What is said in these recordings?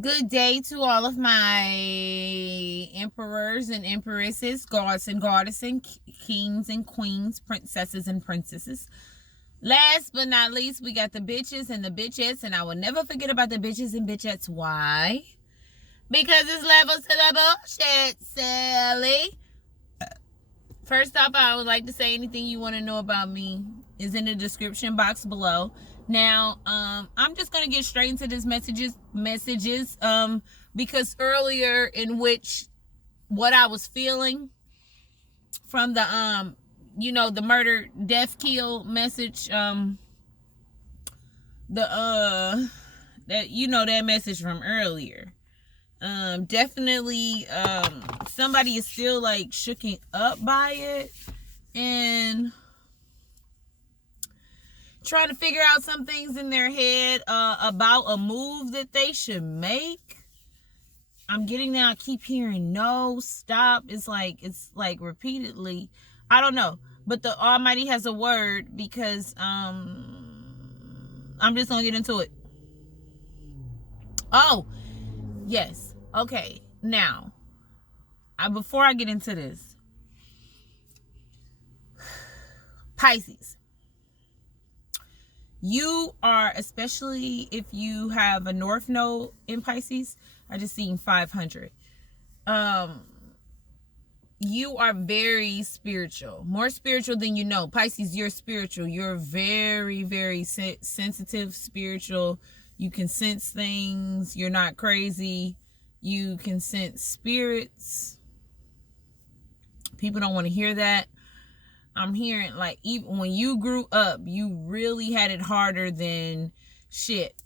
Good day to all of my emperors and empresses, gods and goddesses, kings and queens, princesses and princesses. Last but not least, we got the bitches and the bitchettes, and I will never forget about the bitches and bitchettes. Why? Because it's levels to the bullshit, Sally. First off, I would like to say anything you want to know about me is in the description box below. Now, I'm just gonna get straight into this messages, because earlier in which what I was feeling from the the murder, death, kill message, that that message from earlier. Definitely, somebody is still like shooken up by it and trying to figure out some things in their head about a move that they should make. I'm getting now, I keep hearing no, stop. It's like repeatedly. I don't know. But the Almighty has a word because I'm just gonna get into it. Oh, yes. Okay. Now, before I get into this, Pisces. You are, especially if you have a North Node in Pisces, I just seen 500. You are very spiritual, more spiritual than you know. Pisces, you're spiritual. You're very, very sensitive, spiritual. You can sense things. You're not crazy. You can sense spirits. People don't want to hear that. I'm hearing like even when you grew up, you really had it harder than shit.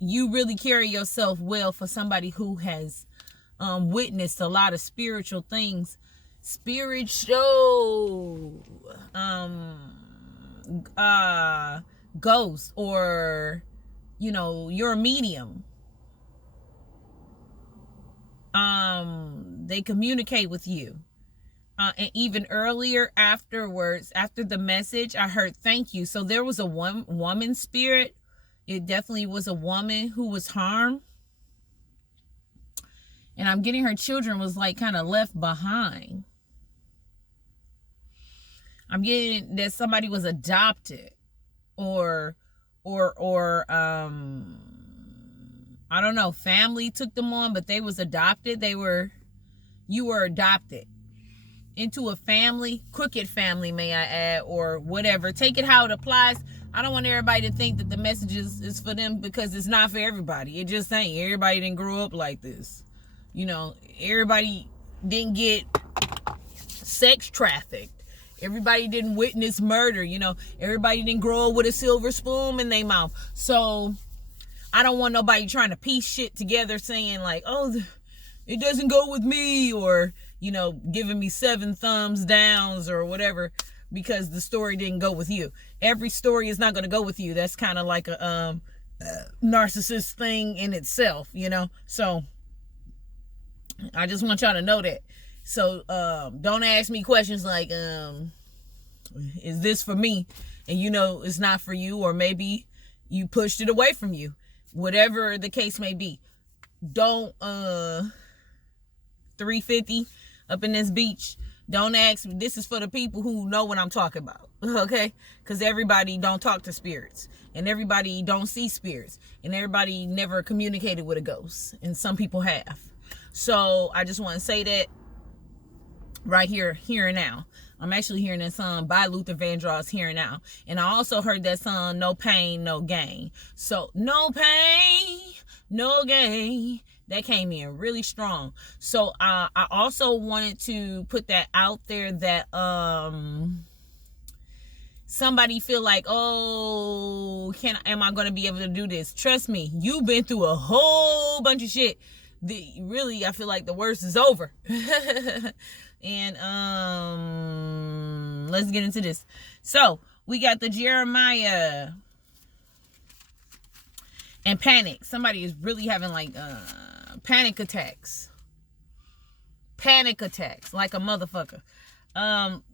You really carry yourself well for somebody who has witnessed a lot of spiritual things. Spiritual ghosts, or you're a medium. They communicate with you. And even earlier afterwards, after the message, I heard thank you. So there was a woman spirit. It definitely was a woman who was harmed. And I'm getting her children was like kind of left behind. I'm getting that somebody was adopted or I don't know, family took them on, but they was adopted. You were adopted into a family, crooked family, may I add, or whatever. Take it how it applies. I don't want everybody to think that the message is for them, because it's not for everybody. It just ain't. Everybody didn't grow up like this. Everybody didn't get sex trafficked. Everybody didn't witness murder. Everybody didn't grow up with a silver spoon in their mouth. So I don't want nobody trying to piece shit together saying like, oh, it doesn't go with me, or giving me 7 thumbs downs or whatever because the story didn't go with you. Every story is not going to go with you. That's kind of like a narcissist thing in itself, So I just want y'all to know that. So don't ask me questions like, is this for me? And it's not for you, or maybe you pushed it away from you. Whatever the case may be. Don't 350 up in this beach. Don't ask me. This is for the people who know what I'm talking about, okay? Because everybody don't talk to spirits, and everybody don't see spirits, and everybody never communicated with a ghost, and some people have. So I just want to say that right here and now. I'm actually hearing that song by Luther Vandross, Here and Now. And I also heard that song, No Pain, No Gain. So, no pain, no gain. That came in really strong. So, I also wanted to put that out there that somebody feel like, oh, am I going to be able to do this? Trust me, you've been through a whole bunch of shit. Really, I feel like the worst is over. And let's get into this. So we got the Jeremiah and panic. Somebody is really having like panic attacks like a motherfucker.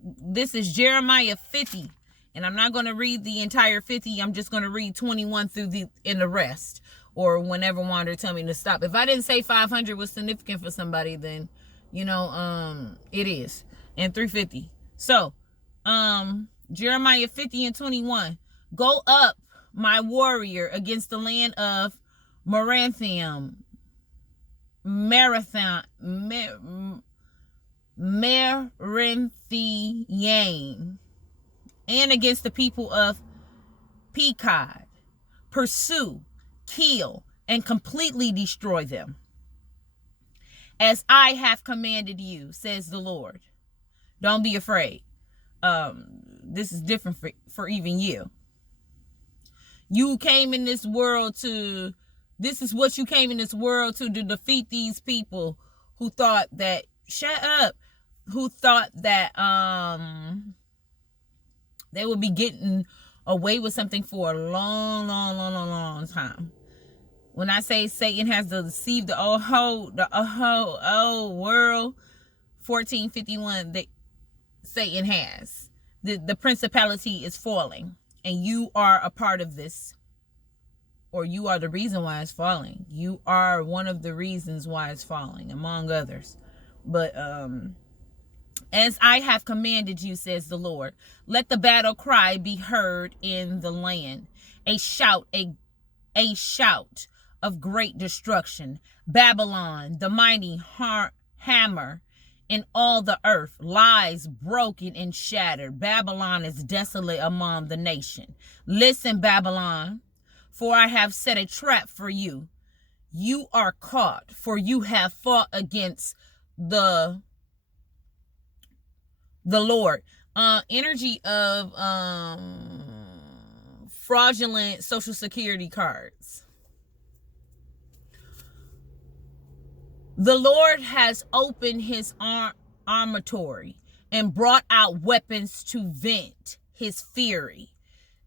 This is Jeremiah 50 And I'm not going to read the entire 50. I'm just going to read 21 through the rest, or whenever Wander tell me to stop. If I didn't say 500 was significant for somebody, then, it is. And 350. So, Jeremiah 50 and 21. Go up, my warrior, against the land of Maranthaim, Maranthian, and against the people of Pekod. Pursue, kill, and completely destroy them, as I have commanded you, says the Lord. Don't be afraid. This is different for even you. You came in this world to, this is what you came in this world to defeat these people who thought that, shut up, who thought that they would be getting away with something for a long time. When I say Satan has deceived the whole world, 1451, that Satan has. The principality is falling, and you are a part of this, or you are the reason why it's falling. You are one of the reasons why it's falling, among others. But as I have commanded you, says the Lord, let the battle cry be heard in the land, a shout of great destruction. Babylon, the mighty hammer in all the earth, lies broken and shattered. Babylon is desolate among the nation. Listen, Babylon, for I have set a trap for you. You are caught, for you have fought against the Lord. Energy of fraudulent Social Security cards. The Lord has opened his armatory and brought out weapons to vent his fury.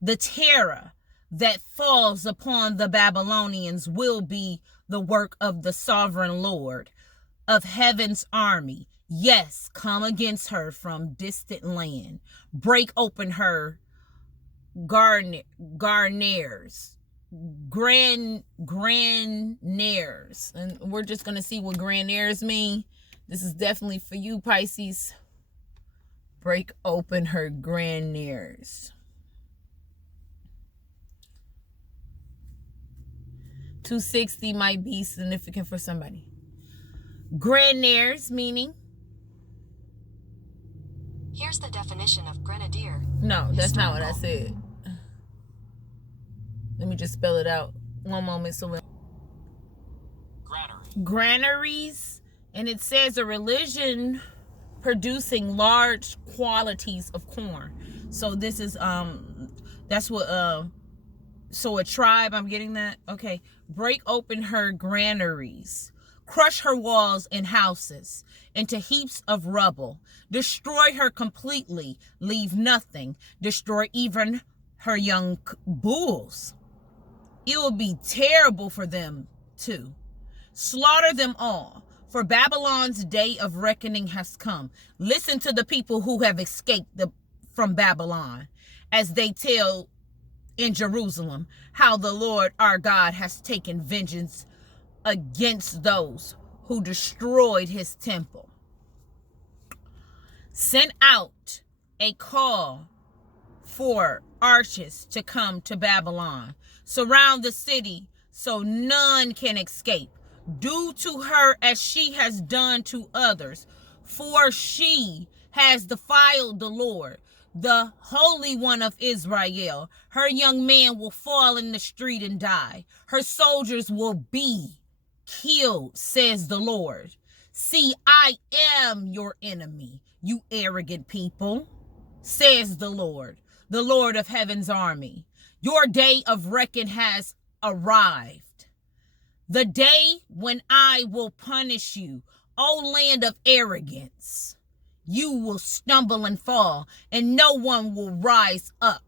The terror that falls upon the Babylonians will be the work of the sovereign Lord of heaven's army. Yes, come against her from distant land. Break open her granaries. And we're just going to see what granaries mean. This is definitely for you, Pisces. Break open her granaries. 260 might be significant for somebody. Granaries meaning? Here's the definition of grenadier. No, that's not what I said. Let me just spell it out. One moment. Granaries. And it says a religion producing large quantities of corn. So this is, that's what, so a tribe, I'm getting that? Okay. Break open her granaries. Crush her walls and houses into heaps of rubble. Destroy her completely. Leave nothing. Destroy even her young bulls. It will be terrible for them too. Slaughter them all, for Babylon's day of reckoning has come. Listen to the people who have escaped from Babylon as they tell in Jerusalem how the Lord our God has taken vengeance against those who destroyed his temple. Send out a call for archers to come to Babylon. Surround the city so none can escape. Do to her as she has done to others, for she has defiled the Lord, the Holy One of Israel. Her young man will fall in the street and die. Her soldiers will be killed, says the Lord. See, I am your enemy, you arrogant people, says the Lord of heaven's army. Your day of reckoning has arrived. The day when I will punish you, O land of arrogance. You will stumble and fall, and no one will rise up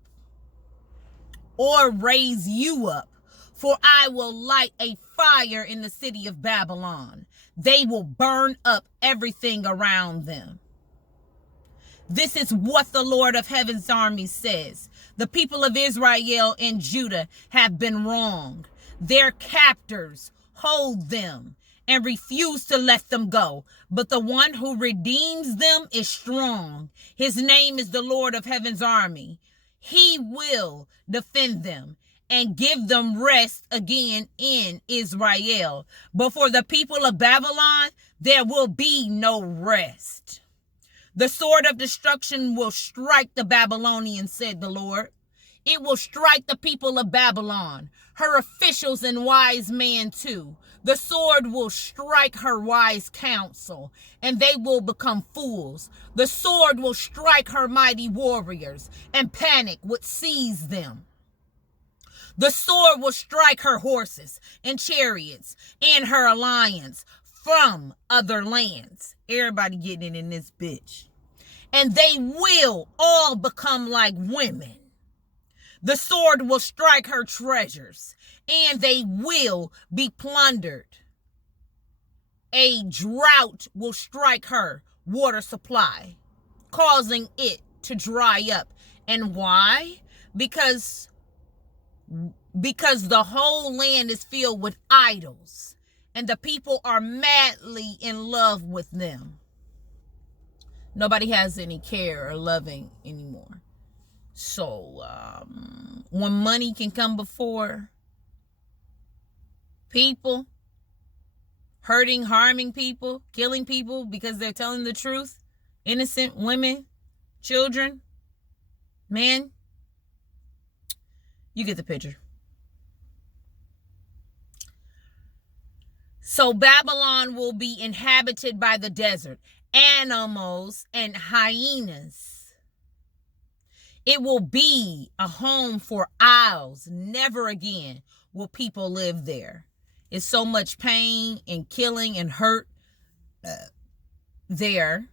or raise you up. For I will light a fire in the city of Babylon. They will burn up everything around them. This is what the Lord of Heaven's army says. The people of Israel and Judah have been wrong. Their captors hold them and refuse to let them go. But the one who redeems them is strong. His name is the Lord of Heaven's army. He will defend them and give them rest again in Israel. But for the people of Babylon, there will be no rest. The sword of destruction will strike the Babylonians, said the Lord. It will strike the people of Babylon, her officials and wise men too. The sword will strike her wise counsel, and they will become fools. The sword will strike her mighty warriors, and panic would seize them. The sword will strike her horses and chariots and her alliance from other lands. Everybody getting it in this bitch. And they will all become like women. The sword will strike her treasures, and they will be plundered. A drought will strike her water supply, causing it to dry up. And why? Because the whole land is filled with idols, and the people are madly in love with them. Nobody has any care or loving anymore. So when money can come before people, hurting, harming people, killing people because they're telling the truth, innocent women, children, men, you get the picture. So Babylon will be inhabited by the desert, animals and hyenas. It will be a home for owls. Never again will people live there. It's so much pain and killing and hurt there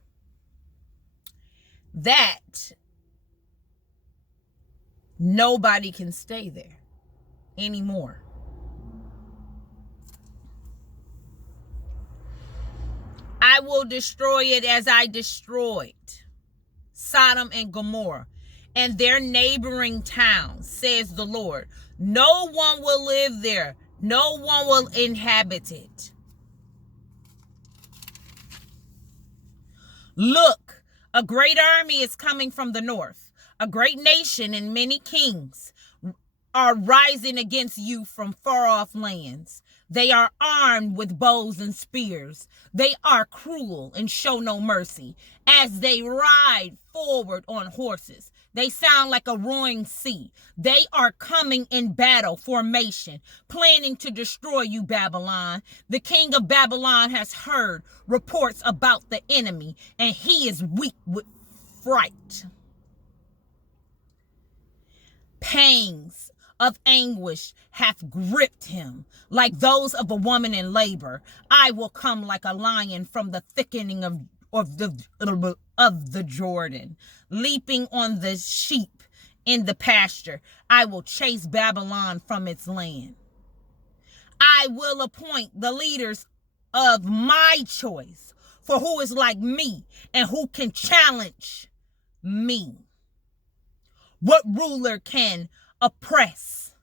that nobody can stay there anymore. I will destroy it as I destroyed Sodom and Gomorrah and their neighboring towns, says the Lord. No one will live there. No one will inhabit it. Look, a great army is coming from the north. A great nation and many kings are rising against you from far off lands. They are armed with bows and spears. They are cruel and show no mercy. As they ride forward on horses, they sound like a roaring sea. They are coming in battle formation, planning to destroy you, Babylon. The king of Babylon has heard reports about the enemy, and he is weak with fright. Pangs of anguish hath gripped him, like those of a woman in labor. I will come like a lion from the thickening of the Jordan, leaping on the sheep in the pasture. I will chase Babylon from its land. I will appoint the leaders of my choice, for who is like me and who can challenge me? What ruler can oppress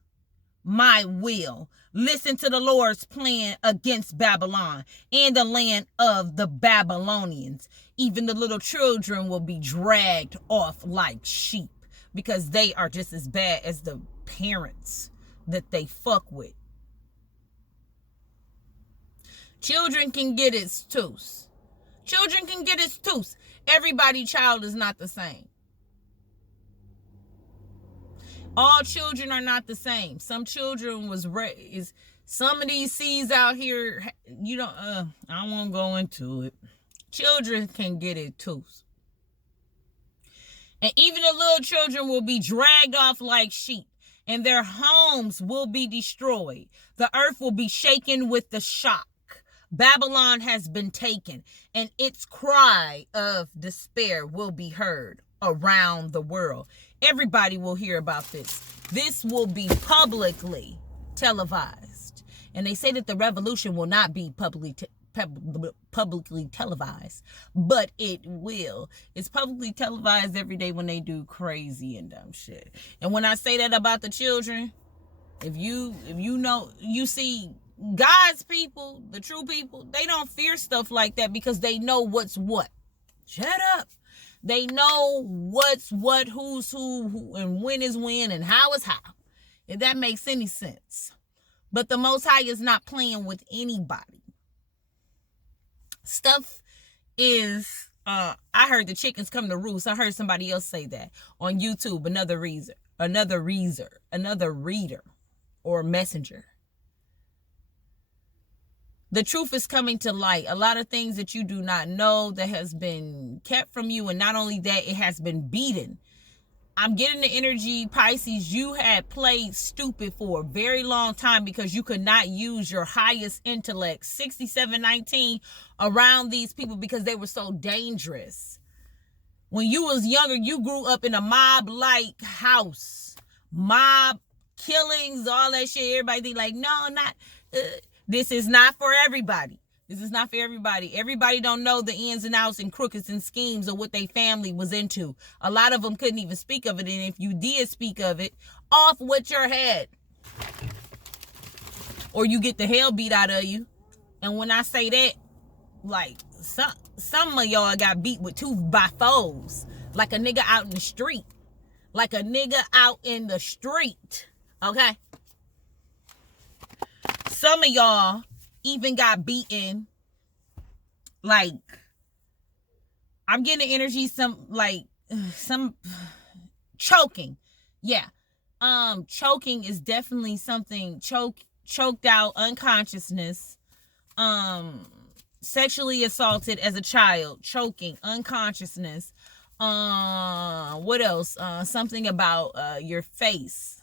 my will? Listen to the Lord's plan against Babylon and the land of the Babylonians. Even the little children will be dragged off like sheep because they are just as bad as the parents that they fuck with. Children can get its tooth. Children can get its tooth. Everybody's child is not the same. All children are not the same. Some children was raised. Some of these seeds out here, you don't. I won't go into it. Children can get it too. And even the little children will be dragged off like sheep, and their homes will be destroyed. The earth will be shaken with the shock. Babylon has been taken, and its cry of despair will be heard around the world. Everybody will hear about this. This will be publicly televised. And they say that the revolution will not be publicly publicly televised, but it will. It's publicly televised every day when they do crazy and dumb shit. And when I say that about the children, if you know, you see God's people, the true people, they don't fear stuff like that because they know what's what. Shut up. They know what's what, who's who, and when is when, and how is how. If that makes any sense. But the Most High is not playing with anybody. Stuff is, I heard the chickens come to roost. I heard somebody else say that on YouTube. Another reader or messenger. The truth is coming to light. A lot of things that you do not know that has been kept from you. And not only that, it has been beaten. I'm getting the energy, Pisces, you had played stupid for a very long time because you could not use your highest intellect, 6719, around these people because they were so dangerous. When you was younger, you grew up in a mob-like house. Mob killings, all that shit. Everybody think like, no, not... This is not for everybody. This is not for everybody. Everybody don't know the ins and outs and crookeds and schemes of what their family was into. A lot of them couldn't even speak of it. And if you did speak of it, off with your head. Or you get the hell beat out of you. And when I say that, like, some of y'all got beat with 2x4s. Like a nigga out in the street. Like a nigga out in the street. Okay? Some of y'all even got beaten. Like, I'm getting the energy, some choking. Yeah. Choking is definitely something, choked out, unconsciousness, sexually assaulted as a child, choking, unconsciousness. What else? Something about your face.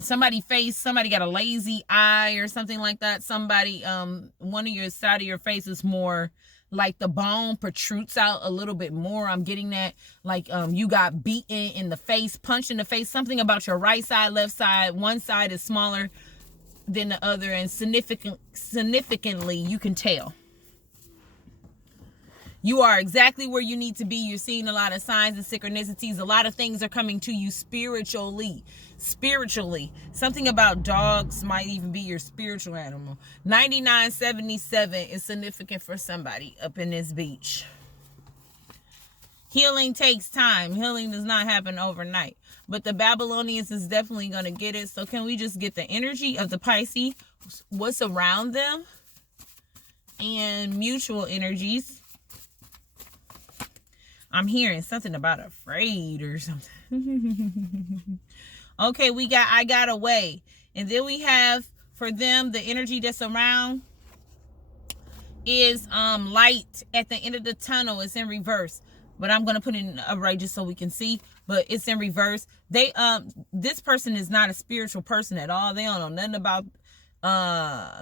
Somebody got a lazy eye or something like that. Somebody, one of your side of your face is more like the bone protrudes out a little bit more. I'm getting that. Like, you got beaten in the face, punched in the face. Something about your right side, left side. One side is smaller than the other, and significantly, you can tell. You are exactly where you need to be. You're seeing a lot of signs and synchronicities. A lot of things are coming to you spiritually. Something about dogs might even be your spiritual animal. 9977 is significant for somebody up in this beach. Healing takes time. Healing does not happen overnight. But the Babylonians is definitely going to get it. So can we just get the energy of the Pisces? What's around them? And mutual energies. I'm hearing something about afraid or something. Okay, I got away. And then we have, for them, the energy that's around is light at the end of the tunnel. It's in reverse. But I'm going to put it in upright just so we can see. But it's in reverse. This person is not a spiritual person at all. They don't know nothing about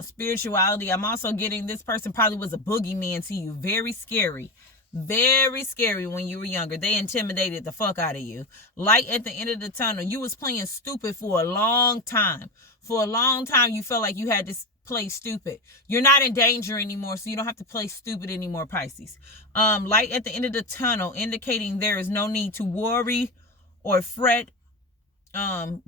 spirituality. I'm also getting this person probably was a boogeyman to you. Very scary. Very scary when you were younger. They intimidated the fuck out of you. Light at the end of the tunnel. You was playing stupid for a long time. For a long time, you felt like you had to play stupid. You're not in danger anymore, so you don't have to play stupid anymore, Pisces. Light at the end of the tunnel, indicating there is no need to worry or fret.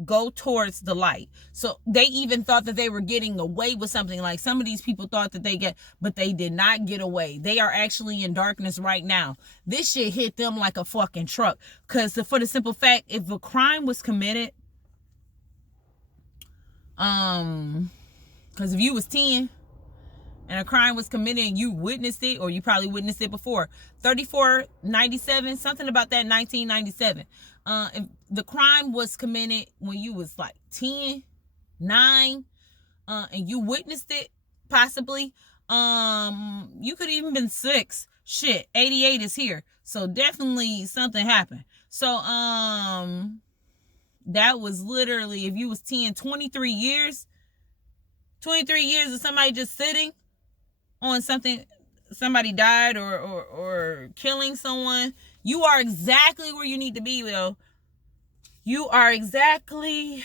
Go towards the light. So they even thought that they were getting away with something. Like some of these people thought that but they did not get away. They are actually in darkness right now. This shit hit them like a fucking truck. Because for the simple fact, if a crime was committed, because if you was 10 and a crime was committed and you witnessed it, or you probably witnessed it before, 3497, something about that, 1997. If the crime was committed when you was like 10, 9, and you witnessed it, possibly, you could even been 6. Shit, 88 is here. So definitely something happened. So, that was literally, if you was 10, 23 years of somebody just sitting on something, somebody died or killing someone. You are exactly where you need to be, Will. You are exactly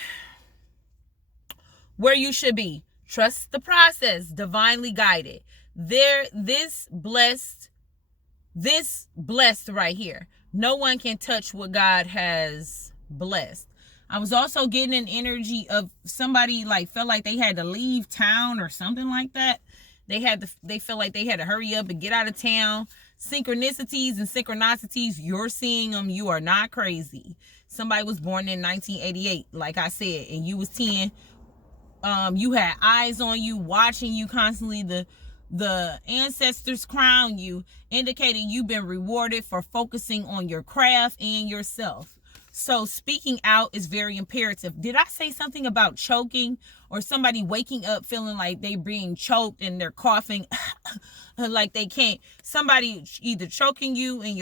where you should be. Trust the process, divinely guided. This blessed right here. No one can touch what God has blessed. I was also getting an energy of somebody like felt like they had to leave town or something like that. They felt like they had to hurry up and get out of town. Synchronicities and synchronicities, you're seeing them. You are not crazy. Somebody was born in 1988, like I said, and you was 10. You had eyes on you, watching you constantly. The ancestors crown you, indicating you've been rewarded for focusing on your craft and yourself. So speaking out is very imperative. Did I say something about choking or somebody waking up feeling like they being choked and they're coughing like they can't? Somebody either choking you in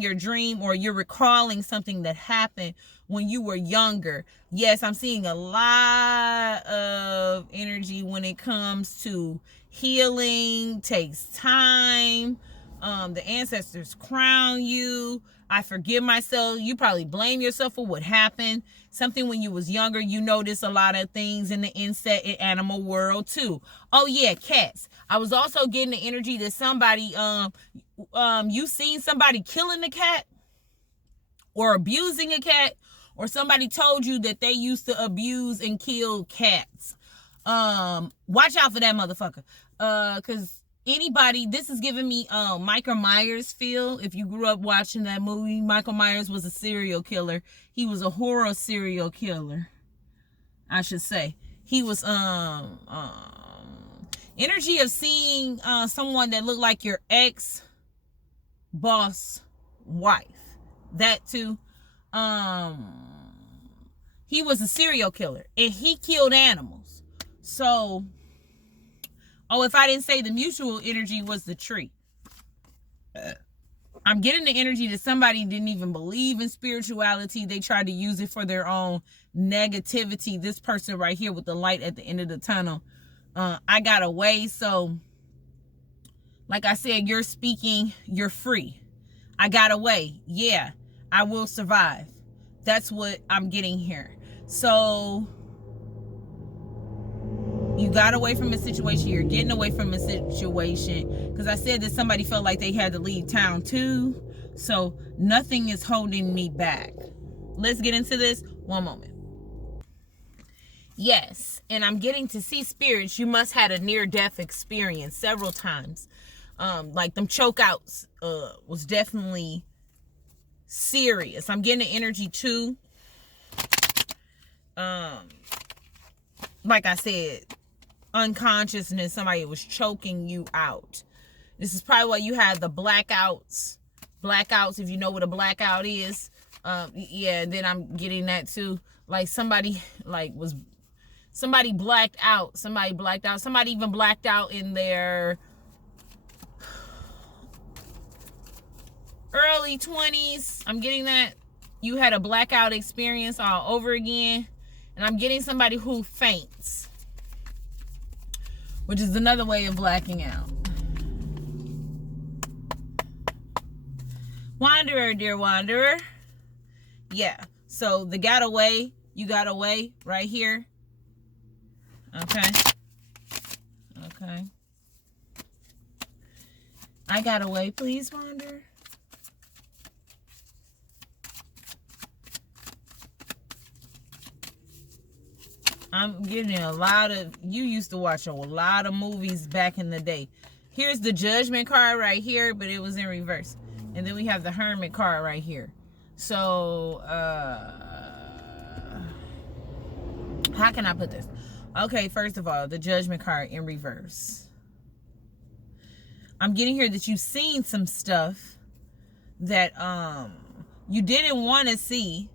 your dream, or you're recalling something that happened when you were younger. Yes, I'm seeing a lot of energy when it comes to healing. Takes time. The ancestors crown you. I forgive myself. You probably blame yourself for what happened. Something when you was younger. You notice a lot of things in the insect and animal world too. Oh yeah, cats. I was also getting the energy that somebody you seen somebody killing a cat or abusing a cat, or somebody told you that they used to abuse and kill cats. Watch out for that motherfucker. Cause anybody, this is giving me Michael Myers feel. If you grew up watching that movie, Michael Myers was a serial killer. He was a horror serial killer, I should say. He was energy of seeing someone that looked like your ex boss wife. That too. He was a serial killer and he killed animals. So, if I didn't say the mutual energy was the tree. I'm getting the energy that somebody didn't even believe in spirituality. They tried to use it for their own negativity. This person right here with the light at the end of the tunnel. I got away. So, like I said, you're speaking, you're free. I got away. Yeah, I will survive. That's what I'm getting here. So, you got away from a situation. You're getting away from a situation. Because I said that somebody felt like they had to leave town too. So, nothing is holding me back. Let's get into this. One moment. Yes, and I'm getting to see spirits. You must have had a near-death experience several times. Like them choke outs was definitely serious. I'm getting the energy too. Like I said, unconsciousness, somebody was choking you out. This is probably why you had the blackouts. Blackouts, if you know what a blackout is. Yeah, and then I'm getting that too. Like somebody somebody blacked out. Somebody blacked out. Somebody even blacked out in their early 20s. I'm getting that. You had a blackout experience all over again. And I'm getting somebody who faints, which is another way of blacking out. Wanderer, dear wanderer. Yeah. So the got away, you got away right here. Okay. Okay. I got away, please, wanderer. I'm getting a lot of, you used to watch a lot of movies back in the day. Here's the Judgment card right here, but it was in reverse. And then we have the Hermit card right here. So, how can I put this? Okay, first of all, the Judgment card in reverse. I'm getting here that you've seen some stuff that you didn't want to see,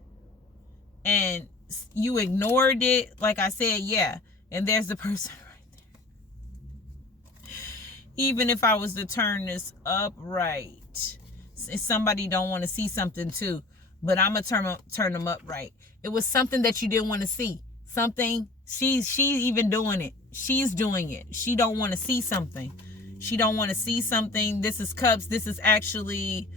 and you ignored it. Like I said, yeah. And there's the person right there. Even if I was to turn this upright, somebody don't want to see something too, but I'm gonna turn them upright. It was something that you didn't want to see. Something, she's even doing it. She's doing it. She don't want to see something. She don't want to see something. This is cups. This is actually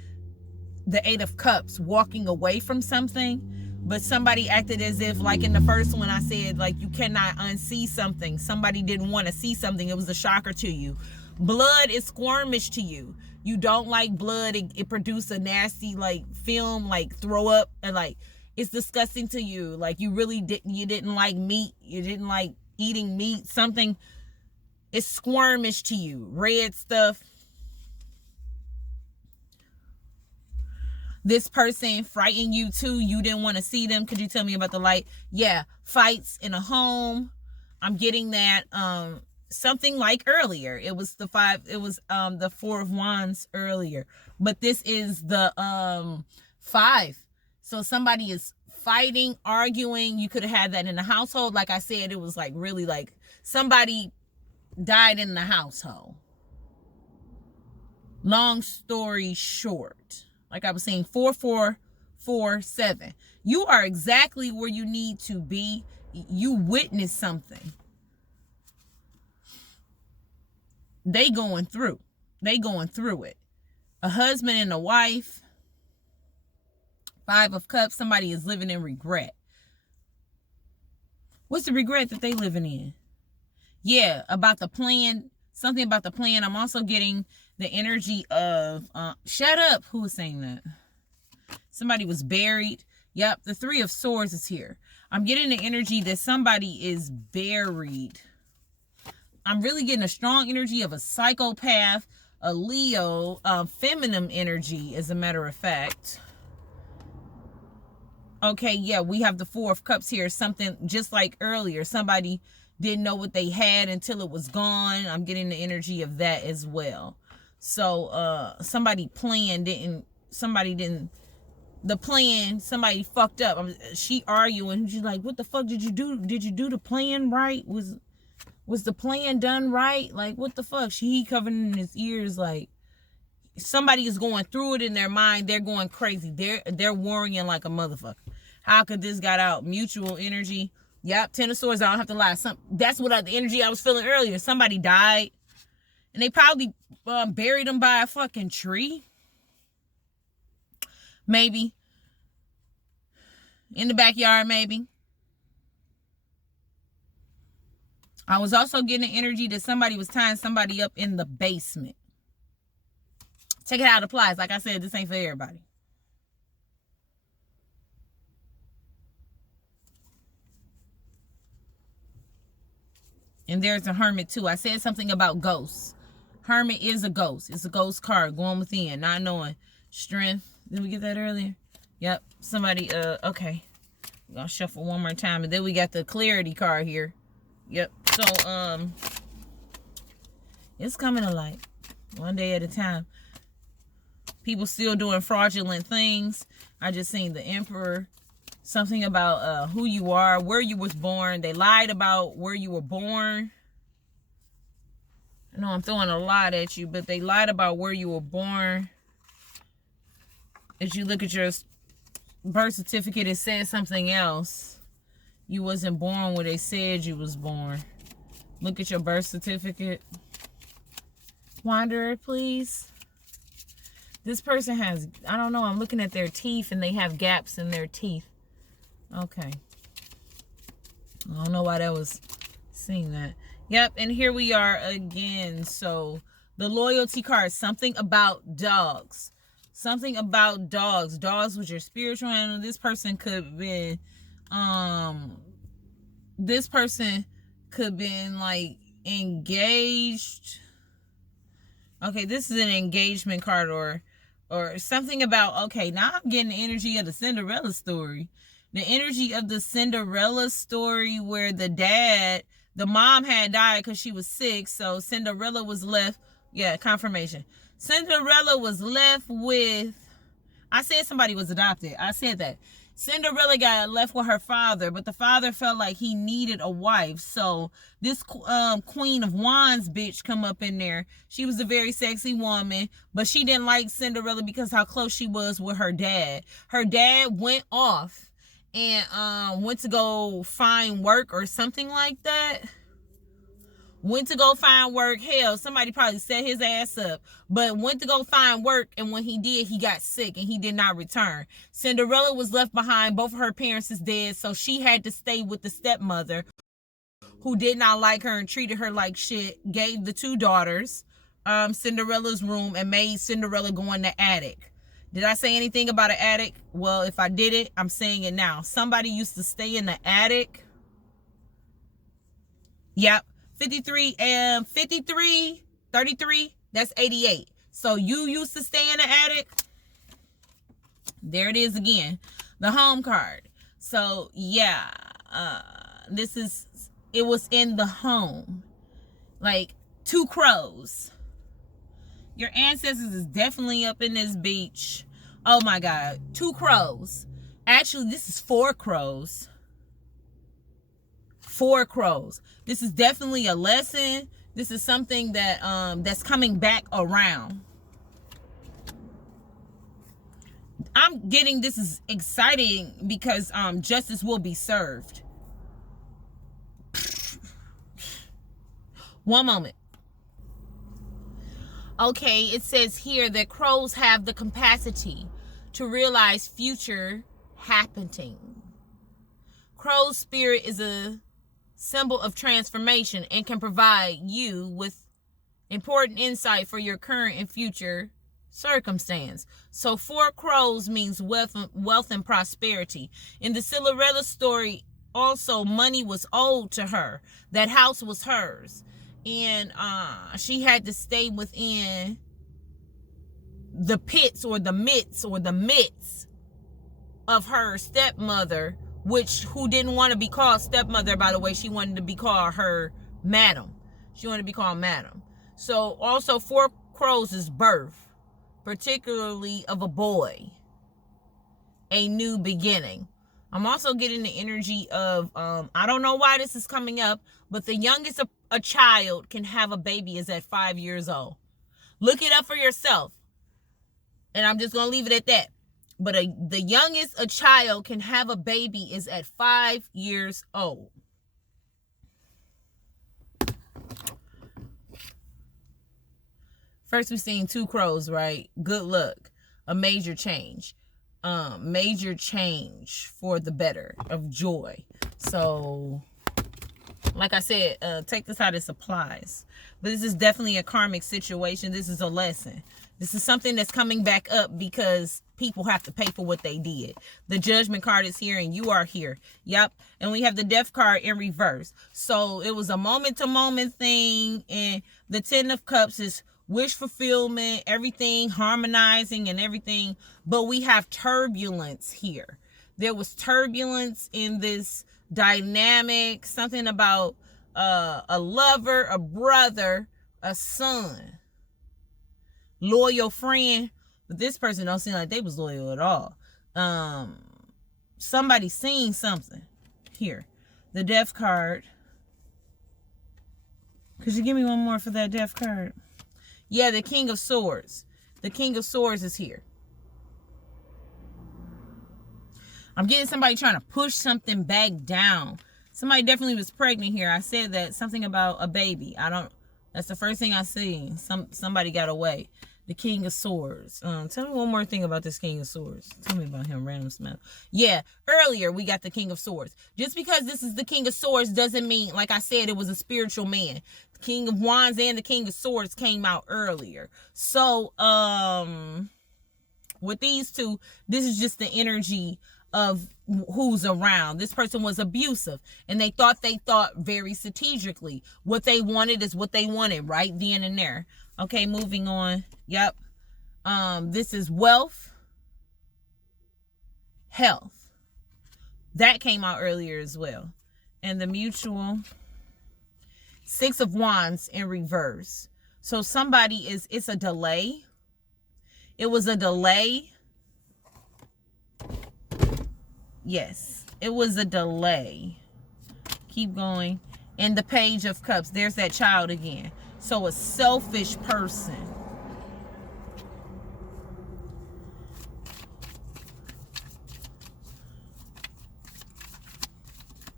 the 8 of Cups, walking away from something. but somebody acted as if, like in the first one I said, like you cannot unsee something. Somebody didn't want to see something. It was a shocker to you. Blood is squirmish to you. You don't like blood. It produced a nasty like film, like throw up, and like it's disgusting to you. Like you didn't like meat. You didn't like eating meat. Something is squirmish to you. Red stuff. This person frightened you too. You didn't want to see them. Could you tell me about the light? Yeah, fights in a home. I'm getting that. Something like earlier. It was the Four of Wands earlier. But this is the 5. So somebody is fighting, arguing. You could have had that in the household. Like I said, it was like really like somebody died in the household. Long story short, like I was saying, 4447. You are exactly where you need to be. You witnessed something. They going through it. A husband and a wife. 5 of Cups. Somebody is living in regret. What's the regret that they living in? Yeah, about the plan. Something about the plan. I'm also getting the energy of shut up. Who was saying that? Somebody was buried. Yep, the 3 of Swords is here. I'm getting the energy that somebody is buried. I'm really getting a strong energy of a psychopath, a Leo, feminine energy, as a matter of fact. Okay, yeah, we have the 4 of Cups here. Something just like earlier. Somebody didn't know what they had until it was gone. I'm getting the energy of that as well. So, somebody fucked up. She arguing. She's like, what the fuck did you do? Did you do the plan right? Was the plan done right? Like, what the fuck? He covering in his ears. Like, somebody is going through it in their mind. They're going crazy. They're worrying like a motherfucker. How could this got out? Mutual energy. Yep, 10 of Swords. I don't have to lie. That's what the energy I was feeling earlier. Somebody died, and they probably buried them by a fucking tree. Maybe in the backyard. Maybe. I was also getting the energy that somebody was tying somebody up in the basement. Check it how it applies. Like I said, this ain't for everybody. And there's a Hermit too. I said something about ghosts. Hermit is a ghost. It's a ghost card. Going within. Not knowing. Strength. Did we get that earlier? Yep. Somebody, okay. I'm going to shuffle one more time. And then we got the Clarity card here. Yep. So, it's coming to light. One day at a time. People still doing fraudulent things. I just seen the Emperor. Something about who you are, where you was born. They lied about where you were born. I know I'm throwing a lot at you, but they lied about where you were born. As you look at your birth certificate, it says something else. You wasn't born where they said you was born. Look at your birth certificate. Wanderer, please. This person has, I don't know, I'm looking at their teeth and they have gaps in their teeth. Okay. I don't know why that was seeing that. Yep, and here we are again. So, the loyalty card, something about dogs. Something about dogs. Dogs was your spiritual animal. This person could be, like engaged. Okay, this is an engagement card or something about, okay, now I'm getting the energy of the Cinderella story. The energy of the Cinderella story where the mom had died because she was sick. So Cinderella was left. Yeah, confirmation. Cinderella was left with, I said somebody was adopted. I said that. Cinderella got left with her father, but the father felt like he needed a wife. So this Queen of Wands bitch come up in there. She was a very sexy woman, but she didn't like Cinderella because how close she was with her dad. Her dad went off and went to go find work or something like that. went to go find work. Hell, somebody probably set his ass up, but went to go find work, and when he did, he got sick and he did not return. Cinderella was left behind. Both of her parents is dead, so she had to stay with the stepmother, who did not like her and treated her like shit. Gave the two daughters Cinderella's room and made Cinderella go in the attic. Did I say anything about an attic? Well, if I did it, I'm saying it now. Somebody used to stay in the attic. Yep. 53, 33, that's 88. So you used to stay in the attic. There it is again. The home card. So yeah, it was in the home. Like 2 crows. Your ancestors is definitely up in this beach. Oh my God. 2 crows. Actually, this is 4 crows. 4 crows. This is definitely a lesson. This is something that that's coming back around. I'm getting this is exciting because justice will be served. One moment. Okay, it says here that crows have the capacity to realize future happening. Crow's spirit is a symbol of transformation and can provide you with important insight for your current and future circumstance. So 4 crows means wealth and prosperity. In the Cinderella story, also money was owed to her. That house was hers. And she had to stay within the pits or the midst of her stepmother, who didn't want to be called stepmother, by the way. She wanted to be called her madam. She wanted to be called madam. So also 4 crows is birth, particularly of a boy, a new beginning. I'm also getting the energy of, I don't know why this is coming up, but the youngest a child can have a baby is at 5 years old. Look it up for yourself. And I'm just going to leave it at that. But the youngest a child can have a baby is at 5 years old. First, we've seen 2 crows, right? Good luck. A major change. Major change for the better, of joy. So, like I said, take this how this applies. But this is definitely a karmic situation. This is a lesson. This is something that's coming back up because people have to pay for what they did. The judgment card is here and you are here. Yep. And we have the death card in reverse. So it was a moment-to-moment thing. And the 10 of Cups is wish fulfillment, everything harmonizing and everything. But we have turbulence here. There was turbulence in this dynamic. Something about a lover, a brother, a son, loyal friend. But this person don't seem like they was loyal at all. Somebody seen something here. The death card. Could you give me one more for that death card? Yeah, the King of Swords. The King of Swords is here. I'm getting somebody trying to push something back down. Somebody definitely was pregnant here. I said that. Something about a baby. That's the first thing I see. Somebody got away. The King of Swords. Tell me one more thing about this King of Swords. Tell me about him, Random Smith. Yeah, earlier we got the King of Swords. Just because this is the King of Swords doesn't mean, like I said, it was a spiritual man. The King of Wands and the King of Swords came out earlier. So, with these two, this is just the energy of who's around. This person was abusive and they thought very strategically. What they wanted is what they wanted right then and there. Okay, moving on. Yep. This is wealth, health. That came out earlier as well. And the mutual 6 of Wands in reverse. So it's a delay. It was a delay. Yes, it was a delay. Keep going. And the Page of Cups. There's that child again. So a selfish person.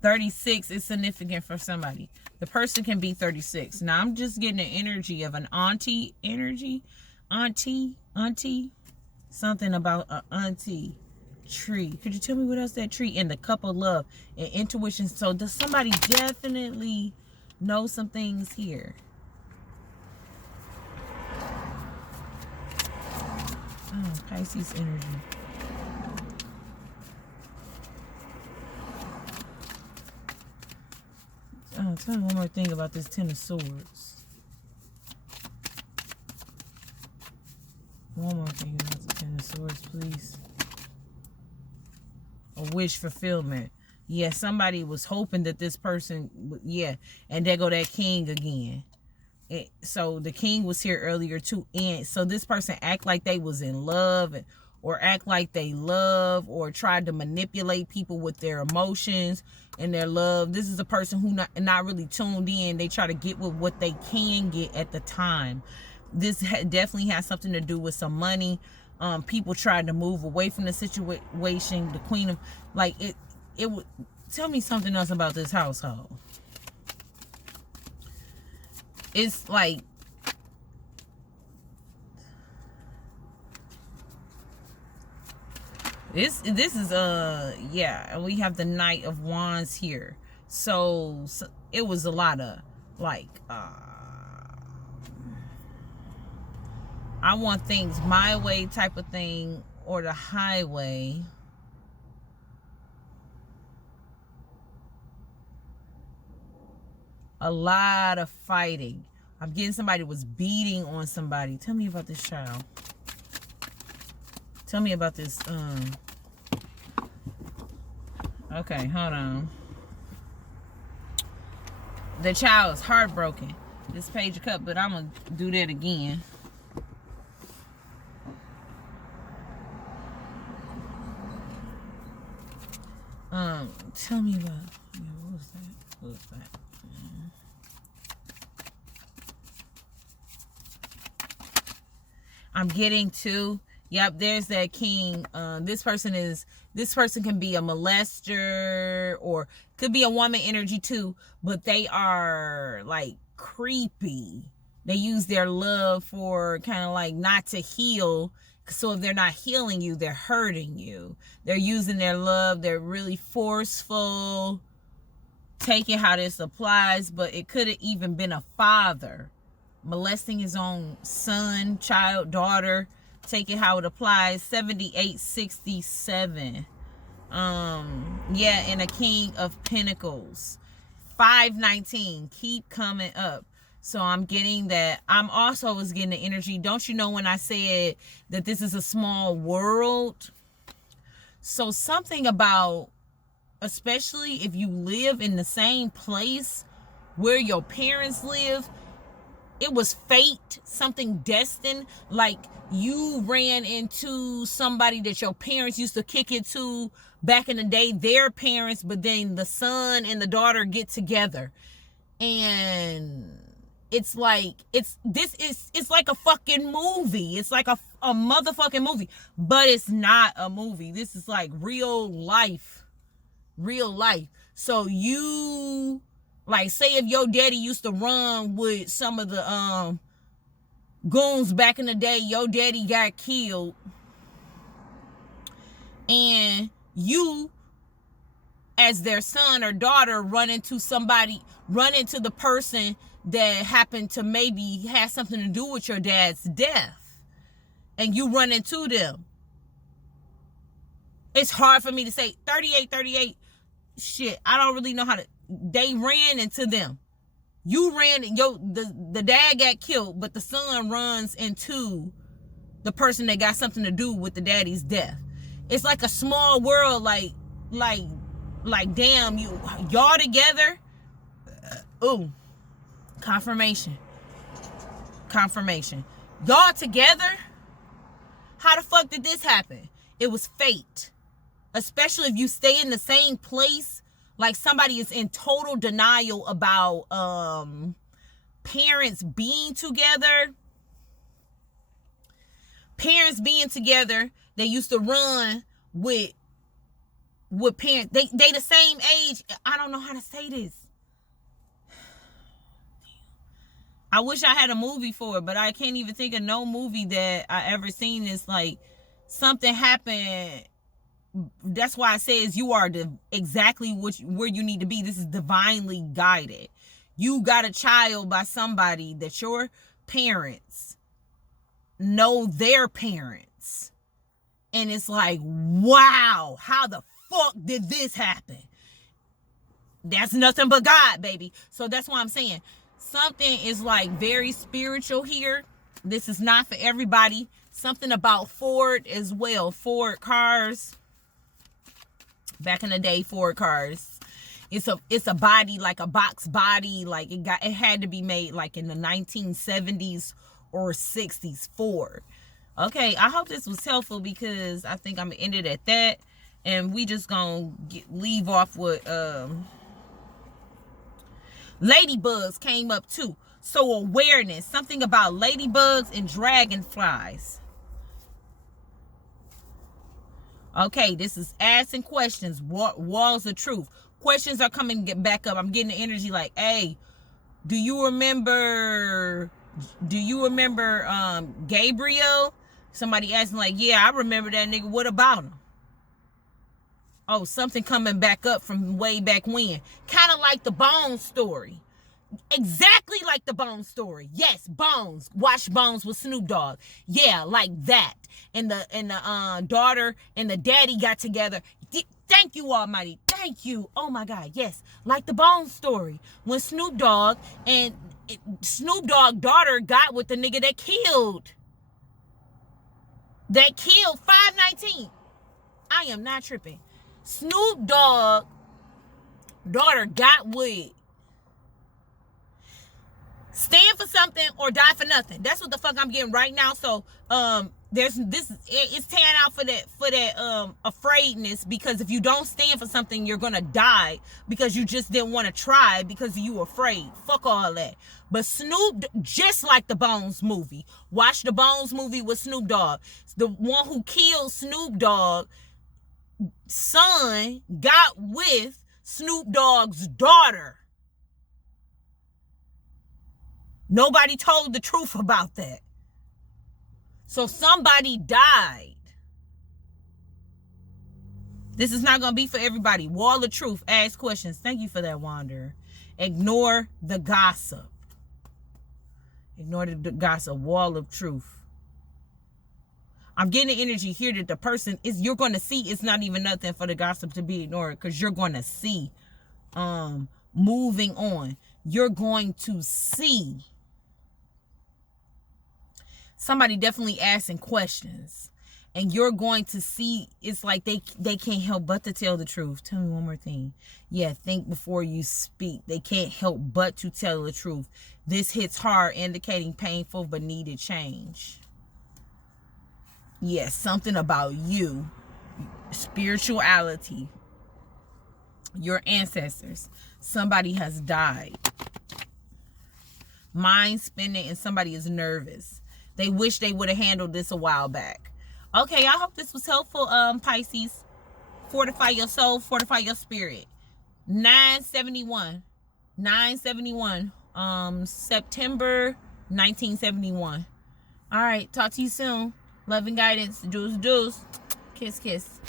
36 is significant for somebody. The person can be 36. Now I'm just getting an energy of an auntie energy. Auntie. Something about an auntie tree. Could you tell me what else that tree? And the cup of love and intuition. So does somebody definitely know some things here? Oh, Pisces energy. Oh, tell me one more thing about this Ten of Swords. One more thing about the Ten of Swords, please. A wish fulfillment. Yeah, somebody was hoping that this person, yeah, and there go that king again. So the king was here earlier too, and so this person act like they was in love, or act like they love, or tried to manipulate people with their emotions and their love. This is a person who not really tuned in. They try to get with what they can get at the time. This definitely has something to do with some money. People tried to move away from the situation. The queen of, like, it would tell me something else about this household. It's like, this is yeah, and we have the Knight of Wands here. So it was a lot of like I want things my way type of thing, or the highway. A lot of fighting. I'm getting somebody was beating on somebody. Tell me about this child. Tell me about this. Okay, hold on. The child is heartbroken. This Page of Cups, but I'm gonna do that again. Tell me about. Yeah, what was that? What was that? I'm getting to, yep, there's that king. This person can be a molester, or could be a woman energy too, but they are like creepy. They use their love for kind of like not to heal. So if they're not healing you, they're hurting you. They're using their love. They're really forceful. Take it how this applies, but it could have even been a father molesting his own son, child, daughter. Take it how it applies. 7867. Yeah, and a King of Pentacles. 519. Keep coming up. So I'm getting that. I'm also was getting the energy. Don't you know when I said that this is a small world? So something about, especially if you live in the same place where your parents live, it was fate, something destined. Like you ran into somebody that your parents used to kick it to back in the day, their parents, but then the son and the daughter get together. And it's like, it's like a fucking movie. It's like a motherfucking movie, but it's not a movie. This is like real life. So you, like, say if your daddy used to run with some of the goons back in the day, your daddy got killed, and you as their son or daughter run into the person that happened to maybe have something to do with your dad's death, and you run into them. It's hard for me to say 38. Shit, I don't really know how to. They ran into them. You ran, the dad got killed, but the son runs into the person that got something to do with the daddy's death. It's like a small world, like damn, y'all together. Ooh, confirmation. Y'all together? How the fuck did this happen? It was fate. Especially if you stay in the same place. Like somebody is in total denial about parents being together. They used to run with with parents. They the same age. I don't know how to say this. I wish I had a movie for it, but I can't even think of no movie that I ever seen. It's like something happened. That's why it says you are exactly where you need to be. This is divinely guided. You got a child by somebody that your parents know their parents. And it's like, wow, how the fuck did this happen? That's nothing but God, baby. So that's why I'm saying something is like very spiritual here. This is not for everybody. Something about Ford as well. Ford cars. Back in the day, Ford cars. It's a body, like a box body. Like it had to be made like in the 1970s or 60s. Ford. Okay, I hope this was helpful because I think I'm gonna end it at that. And we just gonna leave off with ladybugs came up too. So awareness, something about ladybugs and dragonflies. Okay, this is asking questions, walls of truth. Questions are coming back up. I'm getting the energy like, hey, do you remember Gabriel? Somebody asking like, yeah, I remember that nigga. What about him? Oh, something coming back up from way back when. Kind of like the Bones story. Exactly like the Bones story. Yes, Bones. Watch Bones with Snoop Dogg. Yeah, like that. And the daughter and the daddy got together. Thank you, Almighty. Thank you. Oh my God. Yes, like the Bones story. When Snoop Dogg daughter got with the nigga that killed 519. I am not tripping. Snoop Dogg daughter got with. Stand for something or die for nothing. That's what the fuck I'm getting right now. So it's tearing out for that afraidness, because if you don't stand for something, you're gonna die because you just didn't want to try because you were afraid. Fuck all that. But Snoop, just like the Bones movie, watch the Bones movie with Snoop Dogg. The one who killed Snoop Dogg son got with Snoop Dogg's daughter. Nobody told the truth about that. So somebody died. This is not going to be for everybody. Wall of truth. Ask questions. Thank you for that, Wanderer. Ignore the gossip. Ignore the gossip. Wall of truth. I'm getting the energy here that the person is, you're going to see it's not even nothing for the gossip to be ignored, because you're going to see moving on. You're going to see somebody definitely asking questions, and you're going to see it's like they can't help but to tell the truth. Tell me one more thing. Yeah, think before you speak. They can't help but to tell the truth. This hits hard, indicating painful but needed change. Yes, something about you, spirituality, your ancestors. Somebody has died. Mind spinning, and somebody is nervous. They wish they would have handled this a while back. Okay, I hope this was helpful, Pisces. Fortify your soul, fortify your spirit. 971. September 1971. All right, talk to you soon. Love and guidance. Deuce, deuce. Kiss, kiss.